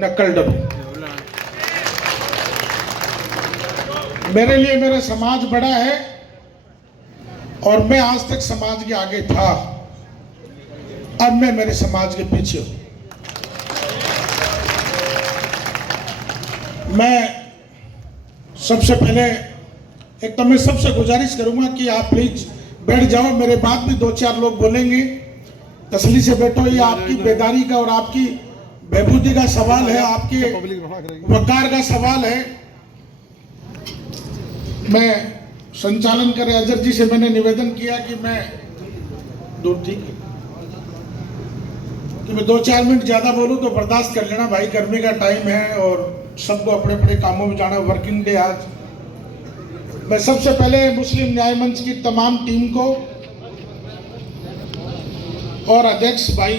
नक्कल डबी। मेरे लिए मेरा समाज बड़ा है और मैं आज तक समाज के आगे था, अब मैं मेरे समाज के पीछे हूं। मैं सबसे पहले एक तो मैं सबसे गुजारिश करूंगा कि आप प्लीज बैठ जाओ, मेरे बाद भी 2-4 लोग बोलेंगे, तसल्ली से बैठो। ये आपकी बेदारी का और आपकी बेबूदी का सवाल है, आपके वकार का सवाल है। मैं संचालन कर अजहर जी से मैंने निवेदन किया कि मैं दूर ठीक है कि मैं 2-4 मिनट ज्यादा बोलूं तो बर्दाश्त कर लेना भाई, गर्मी का टाइम है और सबको अपने अपने कामों में जाना, वर्किंग डे आज। मैं सबसे पहले मुस्लिम न्याय मंच की तमाम टीम को और अध्यक्ष भाई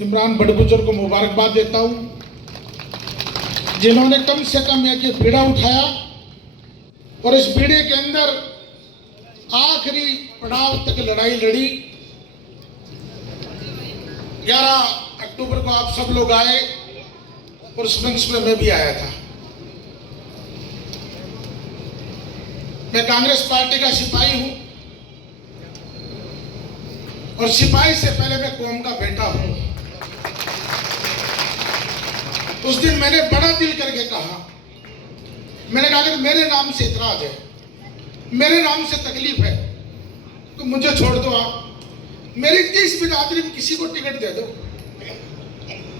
इमरान बड़गुजर को मुबारकबाद देता हूं, जिन्होंने कम से कम एक बीड़ा उठाया और इस बीड़े के अंदर आखिरी पड़ाव तक लड़ाई लड़ी। 11 अक्टूबर को आप सब लोग आए और उस मंच में मैं भी आया था। मैं कांग्रेस पार्टी का सिपाही हूं और सिपाही से पहले मैं कौम का बेटा हूं। उस दिन मैंने बड़ा दिल करके कहा, मैंने कहा अगर मेरे नाम से इतराज है, मेरे नाम से तकलीफ है तो मुझे छोड़ दो। आप मेरी 30 बिरादरी में किसी को टिकट दे दो।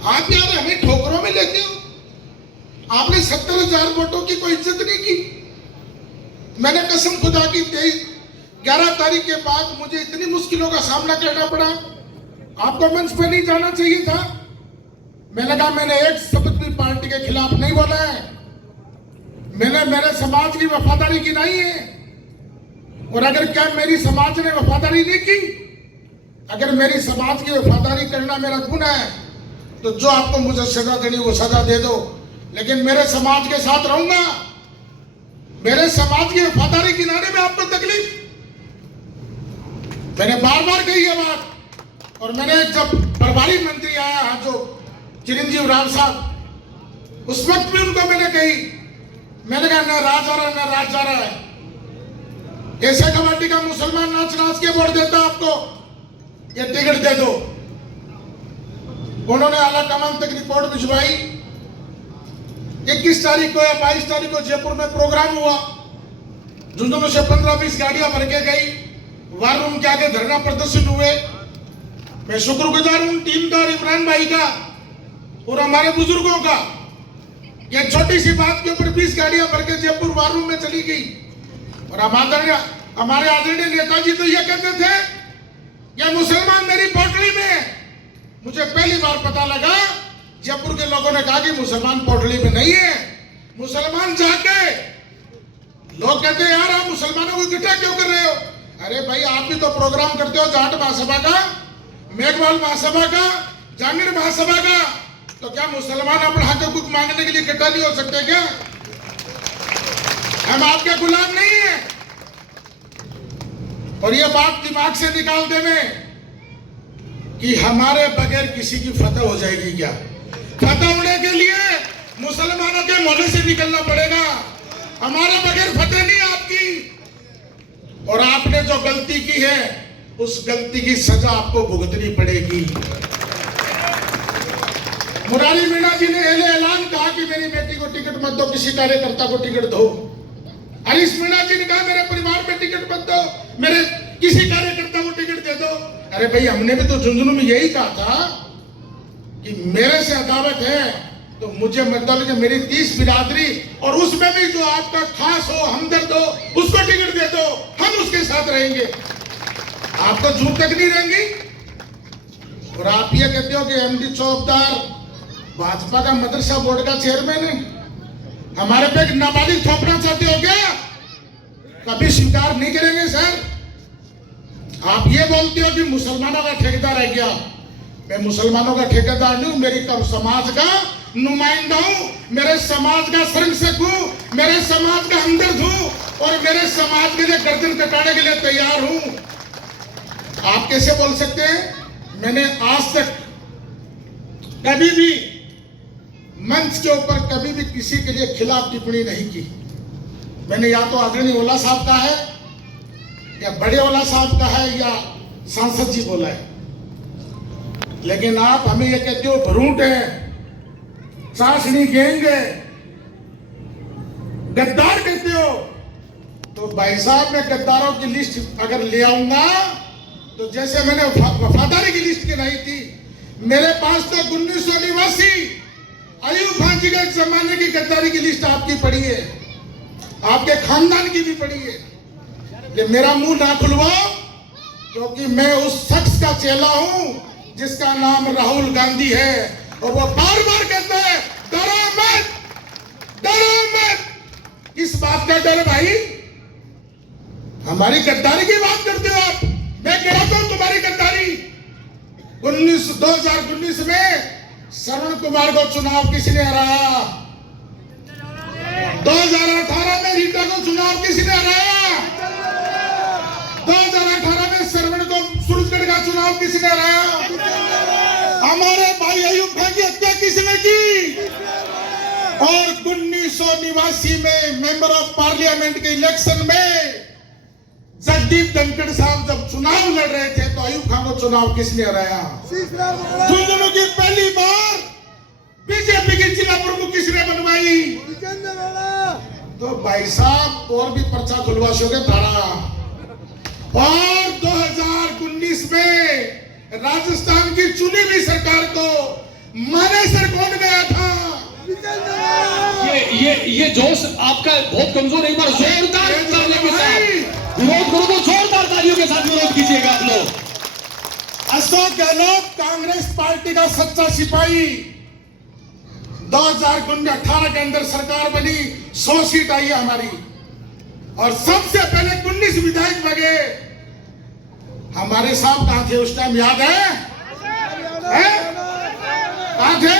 आप यार हमें ठोकरों में लेते हो। आपने 70,000 वोटों की कोई इज्जत नहीं की। मैंने कसम खुदा की 11 तारीख के बाद मुझे इतनी मुश्किलों का सामना करना पड़ा, आपको मंच पे नहीं जाना चाहिए था। मैंने कहा मैंने एक शब्द भी पार्टी के खिलाफ नहीं बोला है, मैंने मेरे समाज की वफादारी की नहीं है। और अगर क्या मेरी समाज ने वफादारी नहीं की, अगर मेरी समाज की वफादारी करना मेरा गुण है तो जो आपको मुझे सजा देनी वो सजा दे दो, लेकिन मेरे समाज के साथ रहूंगा। मेरे समाज की वफादारी गिनाने में आपको तकलीफ, मैंने बार बार कही है बात। और मैंने जब प्रभारी मंत्री आया जो चिरंजीव राव साहब, उस वक्त भी उनको मैंने कही, मैंने कहा न राज आ रहा न राज जा रहा है। ऐसे कमेटी का मुसलमान नाच नाच के वोट देता आपको, ये टिकट दे दो। उन्होंने आला कमान तक रिपोर्ट भिजवाई। 21 तारीख को या 22 तारीख को जयपुर में प्रोग्राम हुआ, झुंझुनू से 15-20 गाड़ियां भर के गई, वार रूम के आगे धरना प्रदर्शन हुए। मैं शुक्रगुजार हूं टीम का और इमरान भाई का और हमारे बुजुर्गों का। यह छोटी सी बात के ऊपर 20 गाड़ियां भर के जयपुर वार रूम में चली गई। और हमारे आदरणीय नेताजी तो यह कहते थे ये मुसलमान मेरी पोटली में। मुझे पहली बार पता लगा, जयपुर के लोगों ने कहा कि मुसलमान पोटली में नहीं है, मुसलमान जाके। लोग कहते हैं यार आप मुसलमानों को इकट्ठा क्यों कर रहे हो? अरे भाई आप भी तो प्रोग्राम करते हो जाट महासभा का, मेघवाल महासभा का, जांगीर महासभा का, तो क्या मुसलमान अपना हक हकूक मांगने के लिए इकट्ठा नहीं हो सकते क्या? हम आपके गुलाम नहीं है। और ये बात दिमाग से निकाल देने कि हमारे बगैर किसी की फतह हो जाएगी क्या? फतह होने के लिए मुसलमानों के मोहल्ले से निकलना पड़ेगा, हमारे बगैर फतह नहीं आपकी। और आपने जो गलती की है उस गलती की सजा आपको भुगतनी पड़ेगी। मुरारी मीणा जी ने ऐलान कहा कि मेरी बेटी को टिकट मत दो, किसी कार्यकर्ता को टिकट दो। हरीश मीणा जी ने कहा मेरे परिवार में टिकट मत दो, मेरे किसी कार्यकर्ता को टिकट दे दो। अरे भाई हमने भी तो झुंझुनू में यही कहा था कि मेरे से अदावत है तो मुझे मत दो, लेकिन मेरी 30 बिरादरी और उसमें भी जो आपका खास हो, हमदर्द हो, उसको टिकट दे दो, हम उसके साथ रहेंगे। आप तो झूठ तक नहीं रहेंगी। और आप ये कहते हो कि एमडी चौबदार भाजपा का मदरसा बोर्ड का चेयरमैन है, हमारे पे एक नाबालिग थोपना चाहते हो क्या? कभी स्वीकार नहीं करेंगे सर। आप ये बोलते हो कि मुसलमानों का ठेकेदार है क्या? मैं मुसलमानों का ठेकेदार नहीं हूं, मेरी समाज का नुमाइंदा हूं, मेरे समाज का संरक्षक हूं, मेरे समाज का हमदर्द हूं और मेरे समाज के लिए गर्दन कटाने के लिए तैयार हूं। आप कैसे बोल सकते हैं? मैंने आज तक कभी भी मंच के ऊपर कभी भी किसी के लिए खिलाफ टिप्पणी नहीं की। मैंने या तो आदरणीय ओला साहब का है या बड़े ओला साहब का है या सांसद जी बोला है, लेकिन आप हमें ये कहते हो भरूट है, चाशनी गैंग है, गद्दार कहते हो। तो भाई साहब मैं गद्दारों की लिस्ट अगर ले आऊंगा तो जैसे मैंने वफादारी की लिस्ट गिनाई थी, मेरे पास तो 1989 अयूब खान जी के जमाने की गद्दारी की लिस्ट आपकी पड़ी है, आपके खानदान की भी पड़ी है। ये मेरा मुंह ना खुलवाओ, क्योंकि मैं उस शख्स का चेला हूं जिसका नाम राहुल गांधी है, और वो बार बार कहता है डरो मत, डरो मत। किस बात का डर भाई? हमारी गद्दारी की बात करते हो आप। मैं कहता हूं तुम्हारी गद्दारी। 2019 में श्रवण कुमार को चुनाव किसने हराया? 2018 में रीटा को चुनाव किसने हराया? 2018 में श्रवण को सूरजगढ़ का चुनाव किसने हराया? हमारे भाई अयूब खान की हत्या किसने की? और 1989 में मेंबर ऑफ पार्लियामेंट के इलेक्शन में जगदीप धनखड़ साहब जब चुनाव लड़ रहे थे तो अयूब खान को चुनाव किसने हराया? झुंझुनू की पहली बार बीजेपी की जिला प्रमुख किसने बनवाई? तो भाई साहब और भी पर्चा खुलवा सोगे धारा। और 2019 में राजस्थान की चुनी हुई सरकार को मानेसर कौन गया था? ये जोश आपका बहुत कमजोर है। एक बार जोरदार तालियों के साथ विरोध करो, तो जोरदार तालियों के साथ विरोध कीजिएगा आप लोग। अशोक गहलोत कांग्रेस पार्टी का सच्चा सिपाही। 2018 के अंदर सरकार बनी, 100 सीट आई है हमारी, और सबसे पहले 19 विधायक बने। हमारे साहब कहां थे उस टाइम, याद है? कहां थे?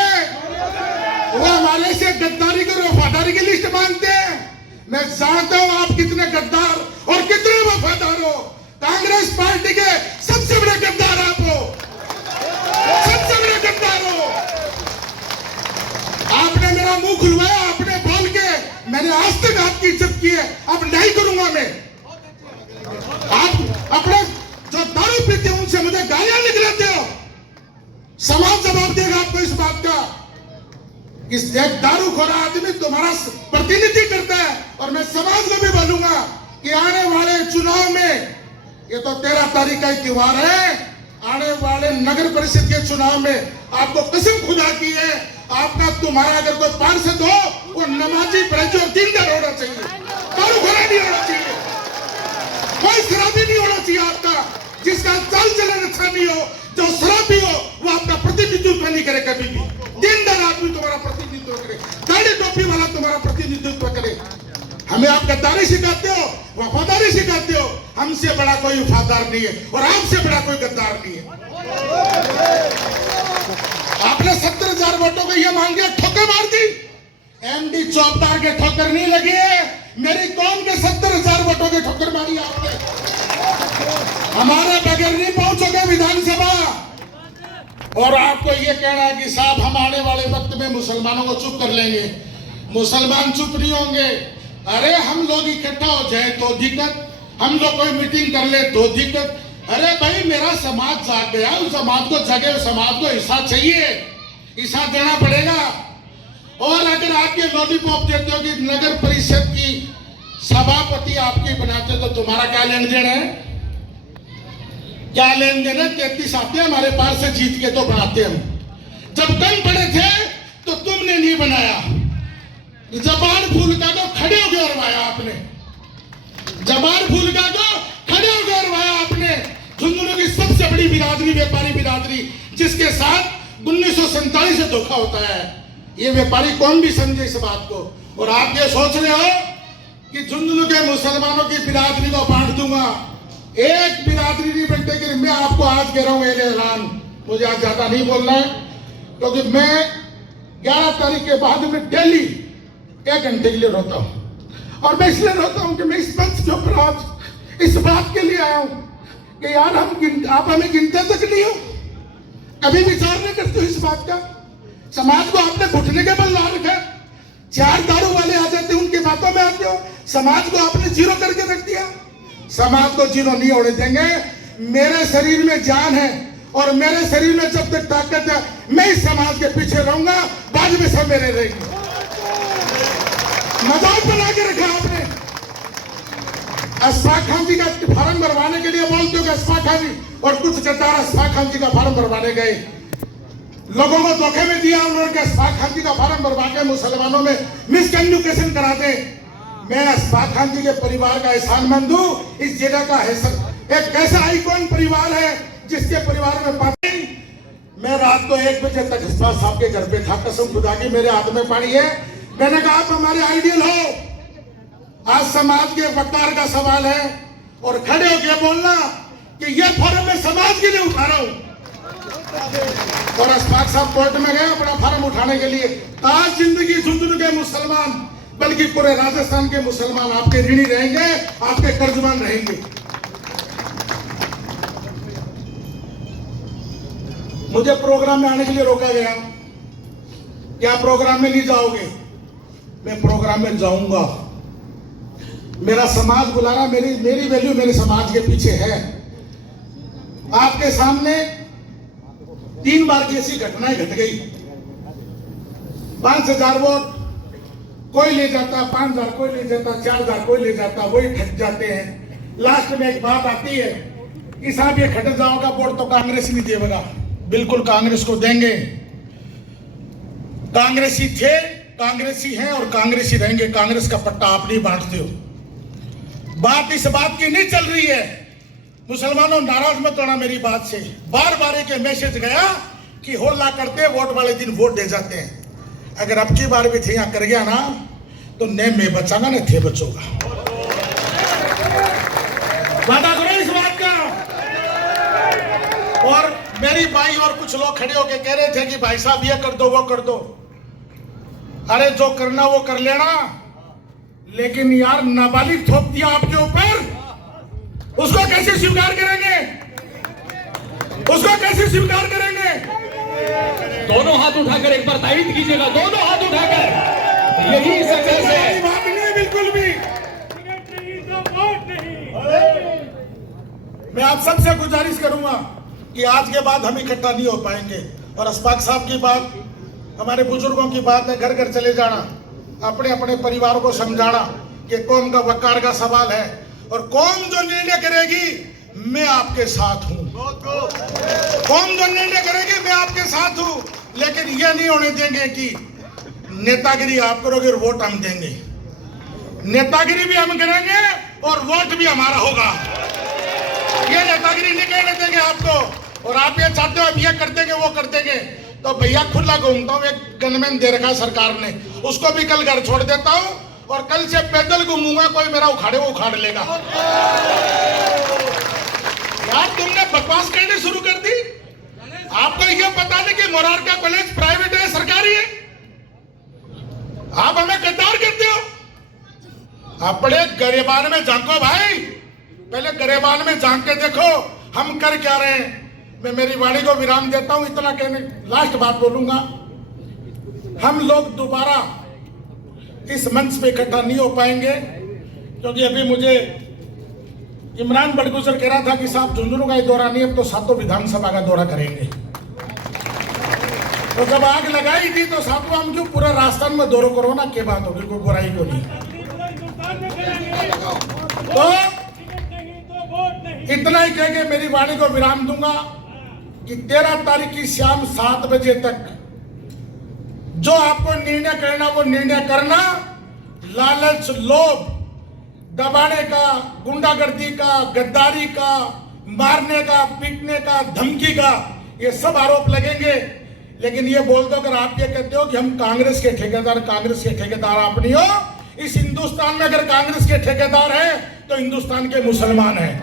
वो हमारे से गद्दारी को वफादारी की लिस्ट मांगते हैं। मैं जानता हूं आप कितने गद्दार और कितने वफादार हो। कांग्रेस पार्टी के सबसे बड़े गद्दार आप हो, सबसे बड़े गद्दार हो। आपने मेरा मुंह खुलवाया, आपने बोल के मैंने आज तक आपकी इज्जत की है, अब नहीं करूंगा मैं। आप अपने जो दारू पीते हैं उनसे मुझे गालियां निकलाते हो। समाज जवाब देगा आपको इस बात का। इस एक दारूखोर आदमी तुम्हारा प्रतिनिधि करता है, और मैं समाज को भी बोलूंगा कि आने वाले चुनाव में, ये तो 13 तारीख का त्योहार है, आने वाले नगर परिषद के चुनाव में आपको कसम खुदा की है, आपका तुम्हारा अगर कोई पार्षद हो वो नमाजी ब्रजो दीनदार होना चाहिए, दारूखोरा नहीं होना चाहिए, कोई शराबी नहीं होना चाहिए आपका, जिसका चाल चलन अच्छा नहीं हो, जो शराबी हो वो आपका प्रतिनिधित्व नहीं करे कभी भी। दीनदार आदमी तुम्हारा प्रतिनिधित्व करे, दाढ़ी टोपी वाला तुम्हारा प्रतिनिधित्व करे। हमें आप गद्दारी सिखाते हो, वफादारी सिखाते हो। हमसे बड़ा कोई वफादार नहीं है और आपसे बड़ा कोई गद्दार नहीं है। आपने 70,000 वोटों को यह मांग के ठोकर मार दी। एमडी चौबदार के ठोकर नहीं लगी है, मेरी कौम के 70,000 वोटों के ठोकर मारी आपने। हमारे बगैर नहीं पहुंचोगे विधानसभा। और आपको ये कहना है कि साहब हम आने वाले वक्त में मुसलमानों को चुप कर लेंगे। मुसलमान चुप नहीं होंगे। अरे हम लोग इकट्ठा हो जाए तो दिक्कत, हम लोग कोई मीटिंग कर ले तो दिक्कत। अरे भाई मेरा समाज जाग गया, उस समाज को जगे, समाज को हिस्सा चाहिए, हिस्सा देना पड़ेगा। और अगर आप ये लॉलीपॉप देते हो कि नगर परिषद की सभापति आपकी बनाते हो, तो तुम्हारा क्या लेन देन है? क्या लेन देन है? 33 आते हैं हमारे पास से जीत के तो बनाते हम। जब कम पड़े थे तो तुमने नहीं बनाया। जबान फूल का तो खड़े होकर उड़वाया आपने, जबान फूल का तो खड़े होकर उड़वाया आपने। झुंझुनू की सबसे बड़ी बिरादरी व्यापारी बिरादरी, जिसके साथ 1947 से धोखा होता है, ये व्यापारी कौन भी समझे इस बात को। और आप ये सोच रहे हो कि झुंझुनू के मुसलमानों की बिरादरी को बांट दूंगा। एक बिरादरी नहीं बंटेगी। मैं आपको आज कह रहा हूं ऐलान, मुझे आज ज्यादा नहीं बोलना है, क्योंकि मैं 11 तारीख के बाद में डेली 1 घंटे के लिए रोता हूं। और मैं इसलिए रोता हूं कि मैं इस मंच के ऊपर आज इस बात के लिए आया हूं कि यार आप हमें गिनते तक नहीं हो, कभी विचार नहीं करते हो इस बात का समाज को आपने घुटने के बल ला रखा है। 4 दारू वाले आ जाते हैं, उनकी बातों में आते हो। समाज को आपने जीरो करके रख दिया। समाज को जीरो नहीं होने देंगे। मेरे शरीर में जान है और मेरे शरीर में जब तक ताकत है, मैं इस समाज के पीछे रहूंगा। बाद में सब मेरे रहेंगे। मजाक बना के रखा आपने। अशफाक खान जी का फार्म भरवाने के लिए बोलते हो कि अशफाक खान जी, और कुछ गद्दार अशफाक खान जी का फार्म भरवाने गए, लोगों को धोखे में दिया उन्होंने। अशफाक खान जी का फार्म भरवा के मुसलमानों में मिसकम्युनिकेशन कराते। मैं अशफाक खान जी के परिवार का एहसानमंद हूं। इस जगह का एक ऐसा आइकॉन परिवार है जिसके परिवार में पानी। मैं रात को 1 बजे तक अशफाक साहब के घर पे था। कसम खुदा की मेरे हाथ में पानी है। मैंने कहा आप हमारे आइडियल हो। आज समाज के वकार का सवाल है और खड़े होकर बोलना कि ये फॉर्म मैं समाज के लिए उठा रहा हूं। और अशफाक साहब कोर्ट में गए अपना फार्म उठाने के लिए। आज जिंदगी सुन के मुसलमान, बल्कि पूरे राजस्थान के मुसलमान आपके ऋणी रहेंगे, आपके कर्जमान रहेंगे। मुझे प्रोग्राम में आने के लिए रोका गया। क्या प्रोग्राम में नहीं जाओगे? मैं प्रोग्राम में जाऊंगा। मेरा समाज बुला रहा। मेरी वैल्यू मेरे समाज के पीछे है। आपके सामने 3 बार की ऐसी घटनाएं घट गई। 5000 वोट कोई ले जाता, 5000 कोई ले जाता, 4000 कोई ले जाता, वही ठग जाते हैं। लास्ट में एक बात आती है कि साहब ये खट जाओगा वोट तो कांग्रेस नहीं देगा। बिल्कुल कांग्रेस को देंगे। कांग्रेसी थे, कांग्रेसी हैं और कांग्रेसी रहेंगे। कांग्रेस का पट्टा आप नहीं बांटते हो। बात इस बात की नहीं चल रही है। मुसलमानों नाराज मत होना मेरी बात से। बार बार एक मैसेज गया कि होला करते वोट वाले दिन वोट दे जाते हैं। अगर अब की बार भी थे यहां कर गया ना तो ने मैं बचाऊंगा न थे बचोगा। वादा करो इस बात का। और मेरी भाई और कुछ लोग खड़े होके कह रहे थे कि भाई साहब ये कर दो वो कर दो। अरे जो करना वो कर लेना, लेकिन यार नाबालिग थोप दिया आपके ऊपर, उसको कैसे स्वीकार करेंगे? उसको कैसे स्वीकार करेंगे? दोनों हाथ उठाकर एक बार तारीफ कीजिएगा। दोनों हाथ उठाकर। यही सक्सेस है। बात नहीं है बिल्कुल भी। मैं आप सबसे गुजारिश करूंगा कि आज के बाद हम इकट्ठा नहीं हो पाएंगे। और अशफाक साहब की बात, हमारे बुजुर्गों की बात है, घर घर चले जाना, अपने अपने परिवारों को समझाना कि कौम का वकार का सवाल है और कौम जो निर्णय करेगी मैं आपके साथ हूं। कौम जो निर्णय करेगी मैं आपके साथ हूं। लेकिन यह नहीं होने देंगे कि नेतागिरी आप करोगे और वोट हम देंगे। नेतागिरी भी हम करेंगे और वोट भी हमारा होगा। ये नेतागिरी नहीं कहने देंगे आपको। और आप ये चाहते हो अब ये कर देंगे वो कर देंगे, तो भैया खुला घूमता हूँ। एक गनमैन दे रखा है सरकार ने, उसको भी कल घर छोड़ देता हूँ और कल से पैदल घूमूंगा। कोई मेरा उखाड़े वो उखाड़ लेगा। यार तुमने बकवास करनी शुरू कर दी। आपको ये पता नहीं कि मोरारका कॉलेज प्राइवेट है सरकारी है? आप हमें गद्दार करते हो। अपने गरेबान में झांको भाई, पहले गरेबान में झांक के देखो हम कर क्या रहे हैं। मैं मेरी वाणी को विराम देता हूं। इतना कहने लास्ट बात बोलूंगा। हम लोग दोबारा इस मंच पे इकट्ठा नहीं हो पाएंगे क्योंकि अभी मुझे इमरान बड़गुजर कह रहा था कि साहब झुंझुनू का दौरा नहीं, अब तो 7 विधानसभा का दौरा करेंगे। तो जब आग लगाई थी तो साहब हम क्यों पूरा राजस्थान में दौरा करो ना, क्या बात होगी, कोई बुराई को नहीं। तो इतना ही कह के मेरी वाणी को विराम दूंगा कि 13 तारीख की शाम 7 बजे तक जो आपको निर्णय करना वो निर्णय करना। लालच, लोभ, दबाने का, गुंडागर्दी का, गद्दारी का, मारने का, पीटने का, धमकी का, ये सब आरोप लगेंगे। लेकिन ये बोल दो अगर आप ये कहते हो कि हम कांग्रेस के ठेकेदार, कांग्रेस के ठेकेदार आप नहीं हो। इस हिंदुस्तान में अगर कांग्रेस के ठेकेदार हैं तो हिंदुस्तान के मुसलमान हैं।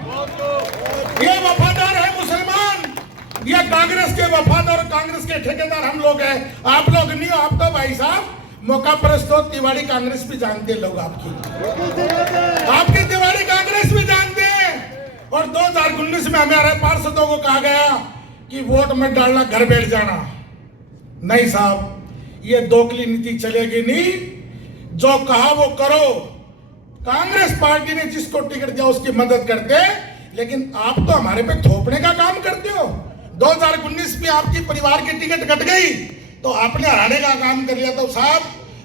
ये वफादार है मुसलमान, ये कांग्रेस के वफादार, कांग्रेस के ठेकेदार हम लोग हैं। आप लोग नहीं हो। आप तो भाई साहब मौका परस्त हो। तिवाड़ी कांग्रेस भी जानते हैं लोग आपकी तिवाड़ी कांग्रेस भी जानते हैं। और 2019 में हमारे पार्षदों को कहा गया कि वोट मत डालना, घर बैठ जाना। नहीं साहब, ये दोगली नीति चलेगी नहीं। जो कहा वो करो। कांग्रेस पार्टी ने जिसको टिकट दिया उसकी मदद करते, लेकिन आप तो हमारे पे थोपने का काम करते हो। 2019 में आपकी परिवार की टिकट कट गई तो आपने हराने का काम कर लिया। तो साहब,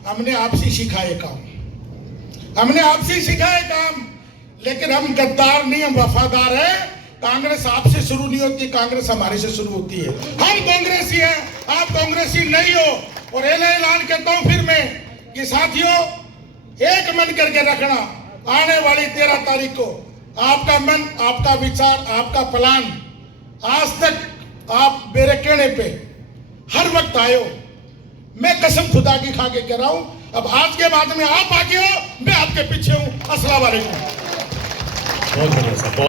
हमने आपसे सीखा है काम, हमने आपसे सीखा है काम, लेकिन हम गद्दार नहीं, हम वफादार है। कांग्रेस आपसे शुरू नहीं होती, कांग्रेस हमारे से शुरू होती है। हम कांग्रेसी हैं, आप कांग्रेसी नहीं हो। और ऐलान करता हूं फिर मैं कि साथियों, एक मन करके रखना, आने वाली 13 तारीख को आपका मन, आपका विचार, आपका प्लान, आज तक आप मेरे कहने पे हर वक्त आए हो। मैं कसम खुदा की खा के कह रहा हूं, अब आज के बाद में आप आगे हो, मैं आपके पीछे हूं। अस्सलाम वालेकुम। बहुत बढ़िया सर।